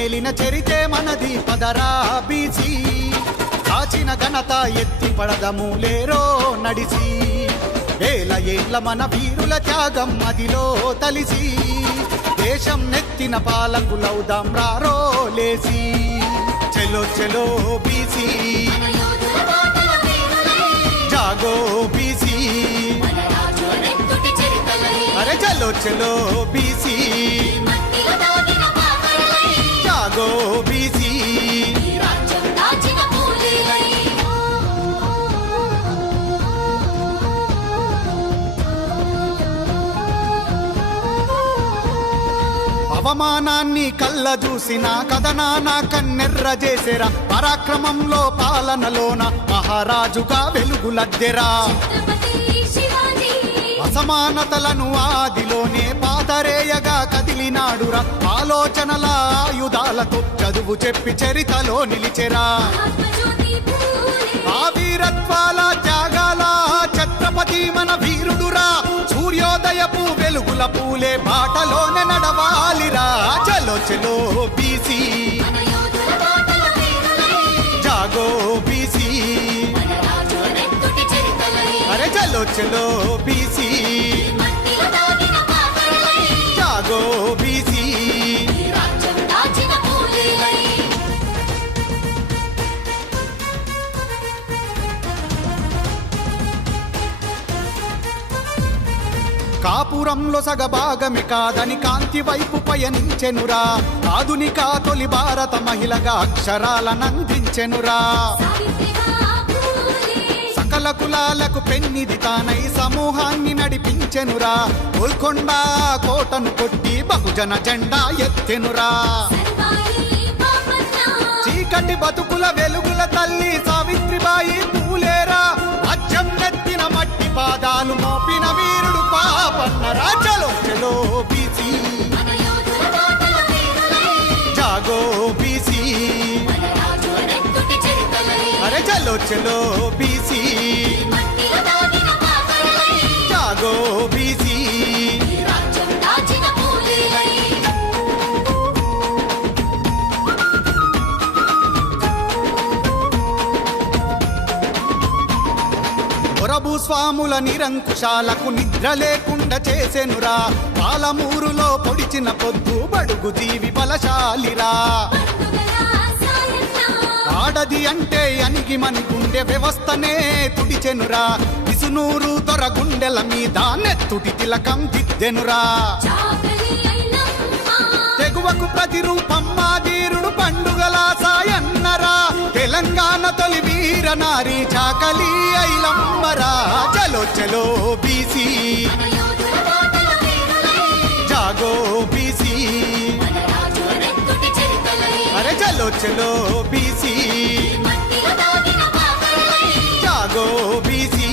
నేలిన చరితే మనది పదరా బీసీ కాచిన ఘనత ఎత్తి పడదము లేరో నడిసి వేల ఏళ్ల మన వీరుల త్యాగం మదిలో తలిసి దేశం నెత్తిన పాలకులౌదాం రారో లేసి చలో చలో బీసీ జాగో బీసీ అరే చలో చలో బీసీ జాగో బీసీ అవమానాన్ని కళ్ళ చూసిన కథనాన కన్నెర్ర చేసేరా పరాక్రమంలో పాలనలోన మహారాజుగా వెలుగులద్దెరా అసమానతలను ఆదిలోనే పాతరేయగా కదిలినాడురా ఆలోచనల ఆయుధాలతో చదువు చెప్పి చరితలో నిలిచెరా ఆ వీరత్వాల త్యాగాల ఛత్రపతి మన వీరుడురా సూర్యోదయపు వెలుగుల పూలే బాటలోనే నడవాలిరా చలో చలో బీసీ జాగో బీసీ అరే చలో చలో బీసీ జాగో బీసీ కాపురంలో సగభాగమే కాదని కాంతి వైపు పయనించెనురా ఆధునిక తొలి భారత మహిళగా అక్షరాలనందించెనురా సకల కులాలకు పెన్నిది తానై సమూహాన్ని నడిపించెనురా గోల్కొండ కోటను కొట్టి బహుజన జెండా ఎత్తెనురా చీకటి బతుకుల వెలుగుల తల్లి సావిత్రిబాయి పూలేరా అచ్చం నెత్తిన మట్టి పాదాలు మోపిన వీరుడు పాపన్నరా చలో చలో బీసీ జాగో బీసీ అరే చలో చలో బీసీ జాగో బీసీ భూస్వాముల నిరంకుశాలకు నిద్ర లేకుండా చేసెనురా పాలమూరులో పొడిచిన పొద్దు బడుగు జీవి బలశాలిరా ఆడది అంటే అణిగి మని గుండె వ్యవస్థనే తుడిచెనురా విసునూరు తొర గుండెల మీద నెత్తుటి తిలకం దిద్దెనురా తెగువకు ప్రతిరూపం మాదీరుడు పండుగల సాయన్నరా తెలంగాణ తొలి వీర నారి చాకలి ఐలమ్మరా చలో చలో బీసీ జాగో బీసీ అరే చలో చలో బీసీ జాగో బీసీ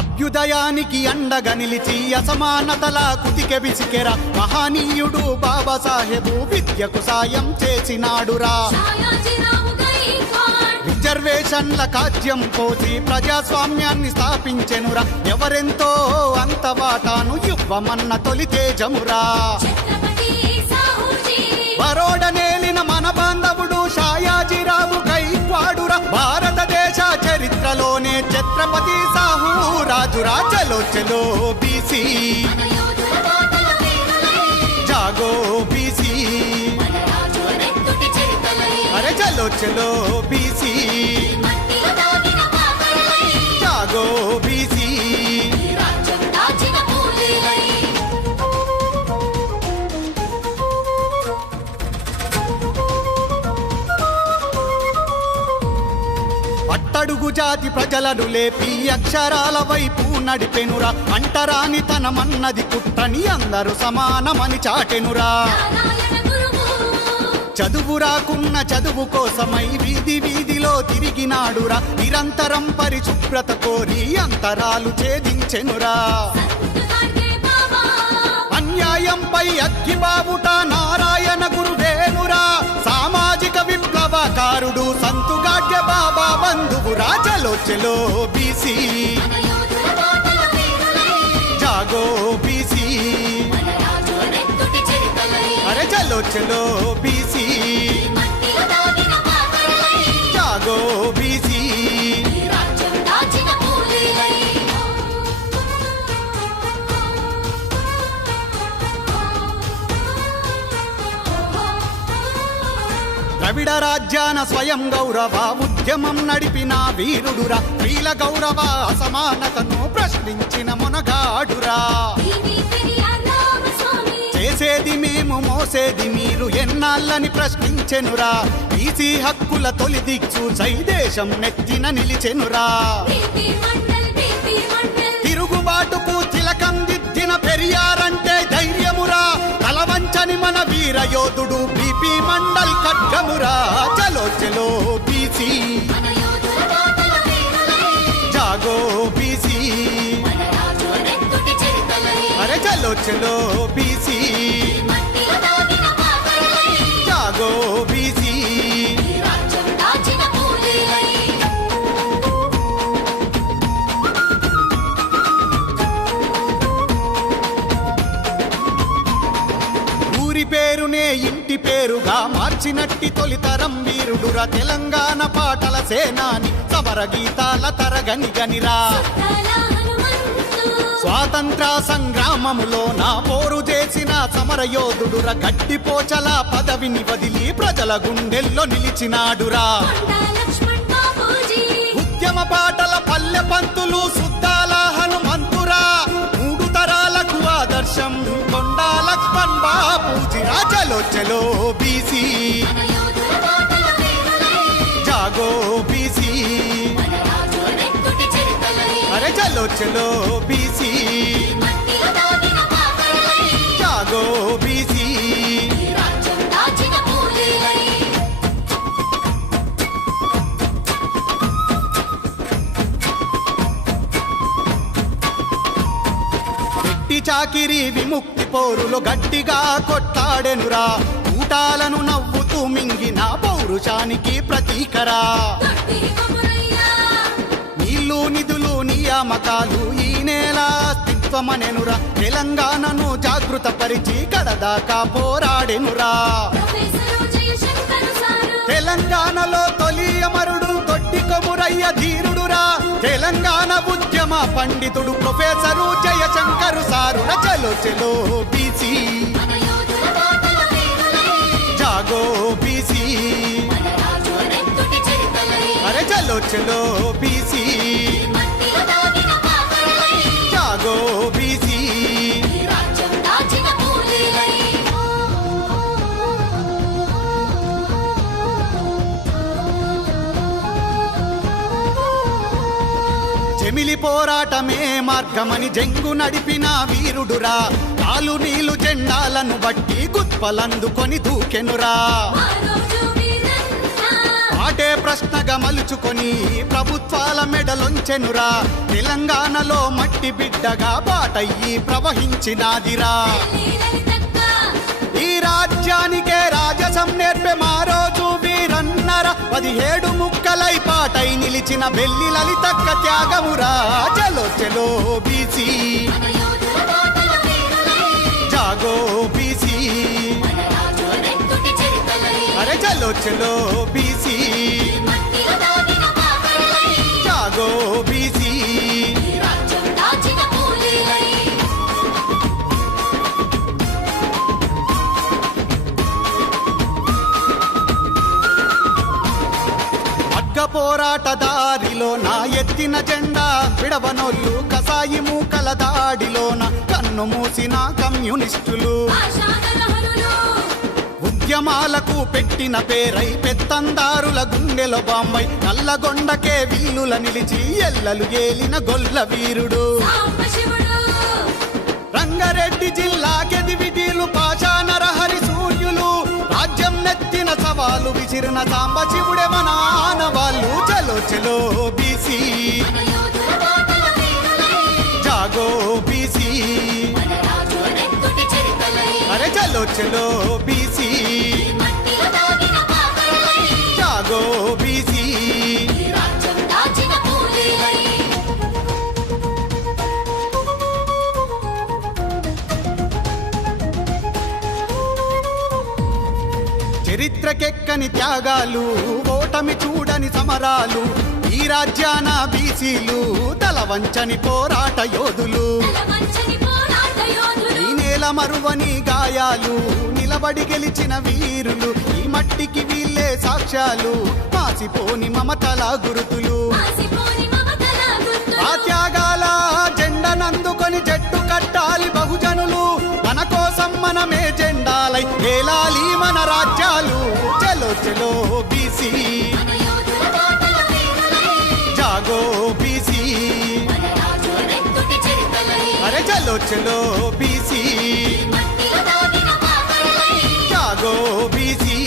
అభ్యుదయానికి అండగా నిలిచి అసమానతల కుతికె విసికెరా మహనీయుడు బాబాసాహెబు విద్యకు సాయం చేసినాడురా రిజర్వేషన్ల కాజ్యం పోసి ప్రజాస్వామ్యాన్ని స్థాపించెనురా ఎవరెంతో అంత వాటాను ఇవ్వమన్న తొలి తేజమురా బరోడ నేలిన మన బాంధవుడు షాయాజీరావు గైక్వాడురా భారతదేశ చరిత్రలోనే ఛత్రపతి సాహు రాజురా చలో చలో బీసీ జాగో బీసీ అరే చలో చలో బీసీ జాగో బీసీ అట్టడుగు జాతి ప్రజలను లేపి అక్షరాల వైపు నడిపెనురా అంటరాని తనమన్నది కుట్రని అందరూ సమానమని చాటెనురా చదువు రాకున్న చదువు కోసమై వీధి వీధిలో తిరిగినాడురా నిరంతరం పరిశుభ్రత కోరి అంతరాలు ఛేదించెనురా అగ్గిబావుట నారాయణ గురువేనురా సామాజిక విప్లవకారుడు అమరుడు సంతుగాడ్య బాబా బంధువురా చలో చలో బీసీ జాగో బీసీ అరే చలో చలో బీసీ జాగో బీసీ ద్రవిడ రాజ్యాన స్వయం గౌరవ ఉద్యమం నడిపిన వీరుడురా స్త్రీల గౌరవ అసమానతను ప్రశ్నించిన మునగాడురా చేసేది మేము మోసేది మీరు ఎన్నాళ్ళని ప్రశ్నించెనురా బీసీ హక్కుల తొలి దిక్సూచై దేశం నెత్తిన నిలిచెనురా తిరుగుబాటుకు తిలకం దిద్దిన పెరియారంటే ధైర్యమురా తలవంచని మన వీర యోధుడు బీపీ మండల్ ఖడ్గమురా చలో చలో బీసీ జాగో బీసీ అరే చలో చలో బీసీ జాగో బీసీ పేరునే ఇంటి పేరుగా మార్చినట్టి తొలితరం వీరుడురా తెలంగాణ పాటల సేనాని సమర గీతాల తరగని గనిరా స్వాతంత్ర సంగ్రామములో నా పోరు చేసిన సమర యోధుడురా గట్టిపోచల పదవిని వదిలి ప్రజల గుండెల్లో నిలిచినాడురా ఉద్యమ పాటల పల్లె పంతులు సుద్దాల హనుమంతురా మూడు తరాలకు ఆదర్శం కొండా లక్ష్మణ్ బాపూజీరా చలో చలో బీసీ జాగో బీసీ అరే చలో చలో బీసీ జాగో బీసీ చాకిరి విముక్తి పోరులో గట్టిగా కొట్లాడెనురా ఊటాలను నవ్వుతూ మింగిన పౌరుషానికి ప్రతీకరా నీళ్లు నిధులు నియామకాలు ఈ నేల అస్తిత్వమనెనురా తెలంగాణను జాగృత పరిచి కడదాకా పోరాడెనురా తెలంగాణలో తొలి అమరుడు తొట్టి కొమురయ్య ధీరుడురా తెలంగాణ ఉద్యమ పండితుడు ప్రొఫెసరు జయశంకరు సారుడ చలో చలో బీసీ జాగో బీసీ అరే చలో చలో బీసీ జాగో బీసీ జమిలి పోరాటమే మార్గమని జంగు నడిపిన వీరుడురా కాలు నీలు జెండాలను బట్టి గుత్పలందుకొని దూకెనురా ఆటే ప్రశ్నగా మలుచుకొని ప్రభుత్వాల మెడలొంచెనురా తెలంగాణలో మట్టి బిడ్డగా బాటయ్యి ప్రవహించినాదిరా ఈ రాజ్యానికే రాజసం నేర్పే మారోజు వీరన్నర 17 ముక్కలై పాటై నిలిచిన బెల్లి లలితక్క త్యాగమురా చలో చలో బీసీ జాగో బీసీ అరే చలో చలో బీసీ జాగో బీసీ పోరాట దారిలో నా ఎత్తిన జెండా విడవనోళ్ళు కసాయి మూకల దాడిలోన కన్ను మూసిన కమ్యూనిస్టులు ఉద్యమాలకు పెట్టిన పేరై పెత్తందారుల గుండెలో బాంబై నల్లగొండకే విల్లుల నిలిచి ఎల్లలు ఏలిన గొల్ల వీరుడు రంగారెడ్డి జిల్లా కెదివిటీలు పాషాణ రహరి సూర్యులు రాజ్యం నెత్తిన సవాలు విసిరిన సాంబ శివుడే మన ఆనవాళ్ళు చలో చలో బీసీ జాగో బీసీ అరే చలో చలో బీసీ జాగో చరిత్రకెక్కని త్యాగాలు ఓటమి చూడని సమరాలు ఈ రాజ్యాన బీసీలు తల వంచని పోరాట యోధులు ఈ నేల మరువని గాయాలు నిలబడి గెలిచిన వీరులు ఈ మట్టికి వీళ్ళే సాక్ష్యాలు మాసిపోని మమతల గురుతులు ఆ త్యాగాల జెండనందుకొని జట్టు కట్టాలి బహుజనులు మన కోసం మనమే జెండాలై ఏలాలి మన రాజ్యాలు చలో చలో బీసీ జాగో బీసీ అరే చలో చలో బీసీ జాగో బీసీ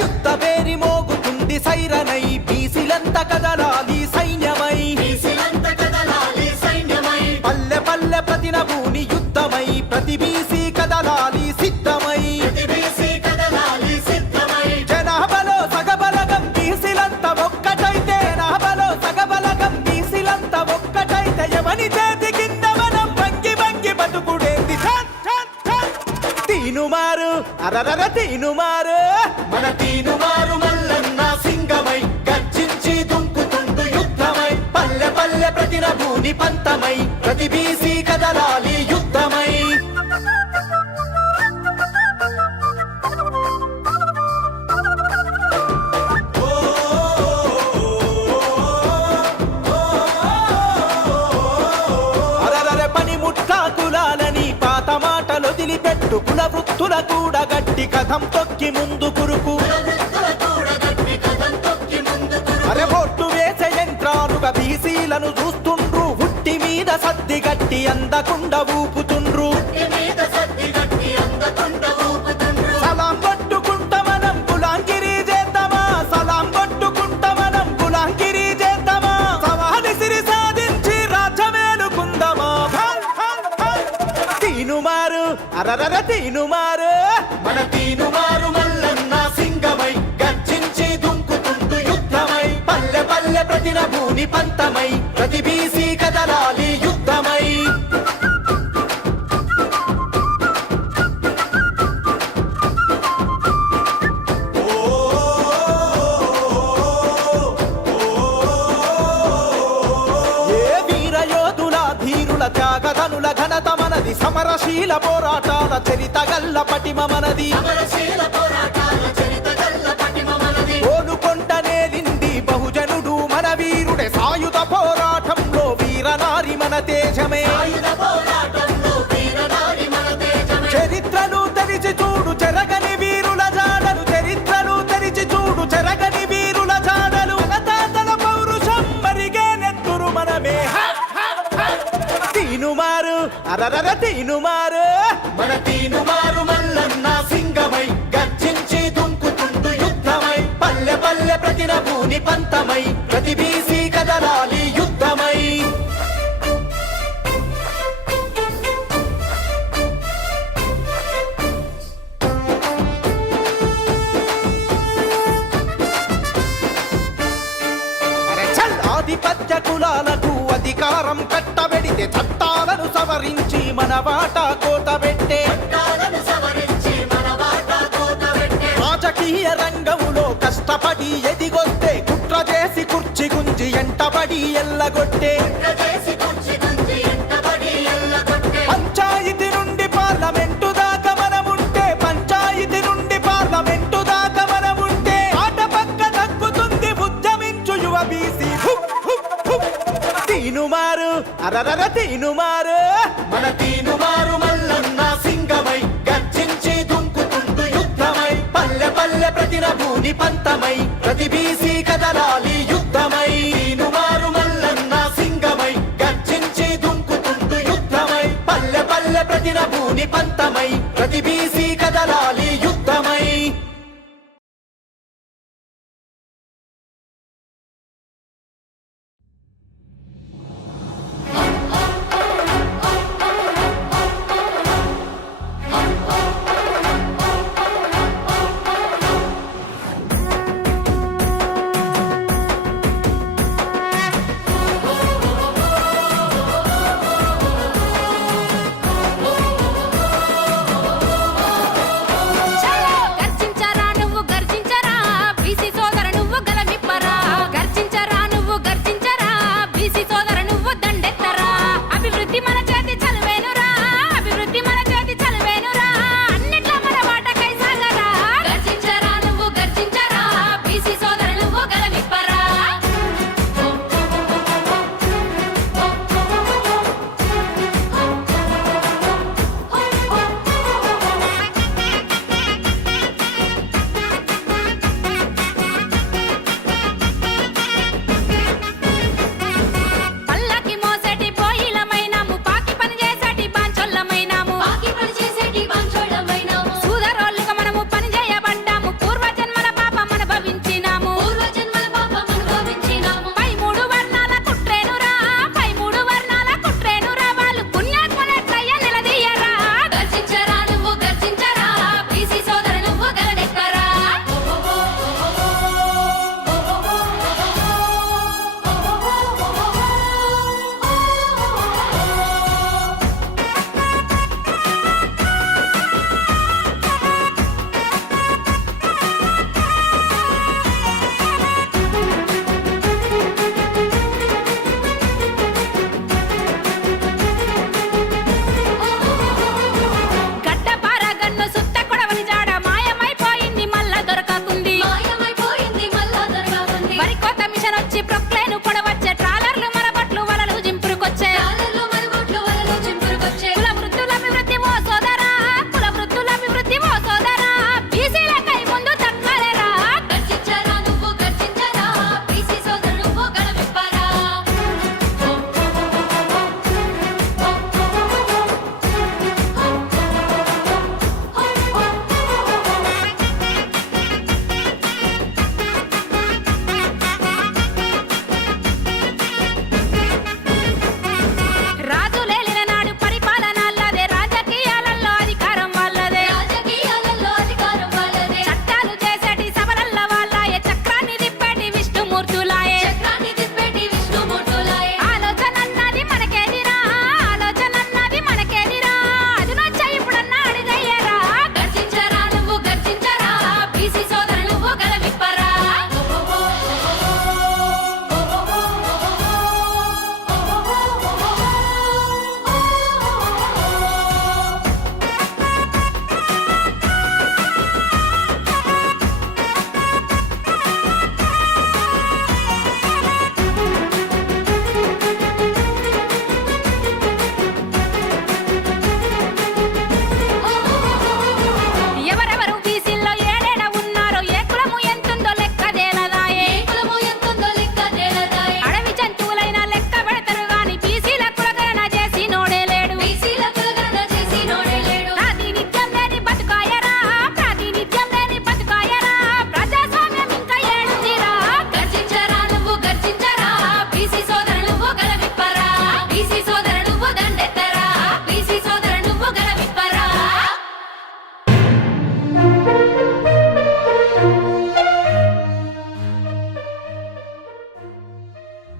యుద్ధ పేరి మోగుతుంది సైరనై బీసీలంత కదలాలి సైన్యమై పల్లె పల్లె ప్రతిన భూని యుద్ధమై ప్రతి బీసీ కదలాలి సిద్ధమై జనాభాలో సగబలగం బీసీలంత ఒక్కటైతే నాభలో సగబలగం బీసీలంత ఒక్కటైతే ఎవని చేతి కింద మనం వంగి వంగి బతుకుడేంది తీనుమారు అరరర తీనుమారు మన తీనుమారు మల్లన్న సింగమై గర్జించి దుంకుతుండు యుద్ధమై పల్లె పల్లె ప్రతిన భూని పంతమై ప్రతి బీసీ కదలాలి యుద్ధమై అరరర పనిముట్ల కులాలని పాత మాటలు వదిలిపెట్టు కుల వృత్తుల కూడా గట్టి కథం తొక్కి ముందు కురుకు అరే బొట్టు వేసే యంత్రాలుగా బీసీలను చూస్తుండ్రు హుట్టి మీద సద్ది గట్టి అందకుండా ఊపుతుండ్రు సలాం కొట్టుకుంటా మనం గులాంగిరి చేద్దామా సలాం కొట్టుకుంటా మనం గులాంగిరి చేద్దామా సవాలి సిరి సాధించి రాజ్యమేలుకుందామా తీనుమారు అరరర తీనుమారు మన తీనుమారు మల్లన్న సింగమై గర్జించి దుంకుతుండు యుద్ధమై పల్లె పల్లె ప్రతిన భూని పంతమై ప్రతి బీసీ కదలాలి యుద్ధమై ఏ వీరయోధుల ధీరుల త్యాగధనుల ఘనత మనది సమరశీల పోరాటాల చరిత గల్ల పటిమ మనది ఓలుకొండనేలింది బహుజనుడు మన వీరుడే సాయుధ పోరాటంలో వీరనారి మన తేజమే చరిత్రలు తెరిచి చూడు చెరగని వీరుల జాడలు చరిత్రలు తెరిచి చూడు చెరగని వీరుల జాడలు తాతల పౌరుషం మరిగే నెత్తురు మనమే తీనుమారు అరరర తీనుమారు మన తీనుమారు మల్లన్న సింగమై గర్జించి దుంకుతుండు యుద్ధమై పల్లె పల్లె ప్రతిన భూని పంతమై ప్రతి బీసీ కదలాలి యుద్ధమై ఆధిపత్య కులాలకు అధికారం కట్టబెడితే చట్టాలను సవరించి మన వాటా కోతబెట్టే రాజకీయ రంగములో కష్టపడి ఎదిగొస్తే కుట్ర చేసి కుర్చీ గుంజి ఎంటబడి ఎల్లగొట్టే పంచాయతీ నుండి పార్లమెంటు దాకా మనముంటే పంచాయతీ నుండి పార్లమెంటు దాకా మనముంటే ఆట పక్క తగ్గుతుంది ఉద్యమించు యువ బీసీ తీనుమారు అరరర తీనుమారు మన తీనుమారు మల్లన్న సింగమై గర్జించి దుంకుతుండు యుద్ధమై పల్లె పల్లె ప్రతిన భూని పంతమై ప్రతి బీసీ కదలాలి యుద్ధమై తీనుమారు మల్లన్న సింగమై గర్జించి దుంకుతుండు యుద్ధమై పల్లె పల్లె ప్రతిన భూని పంతమై ప్రతి బీసీ కదలాలి యుద్ధమై ప్రొఫెషన్ వచ్చి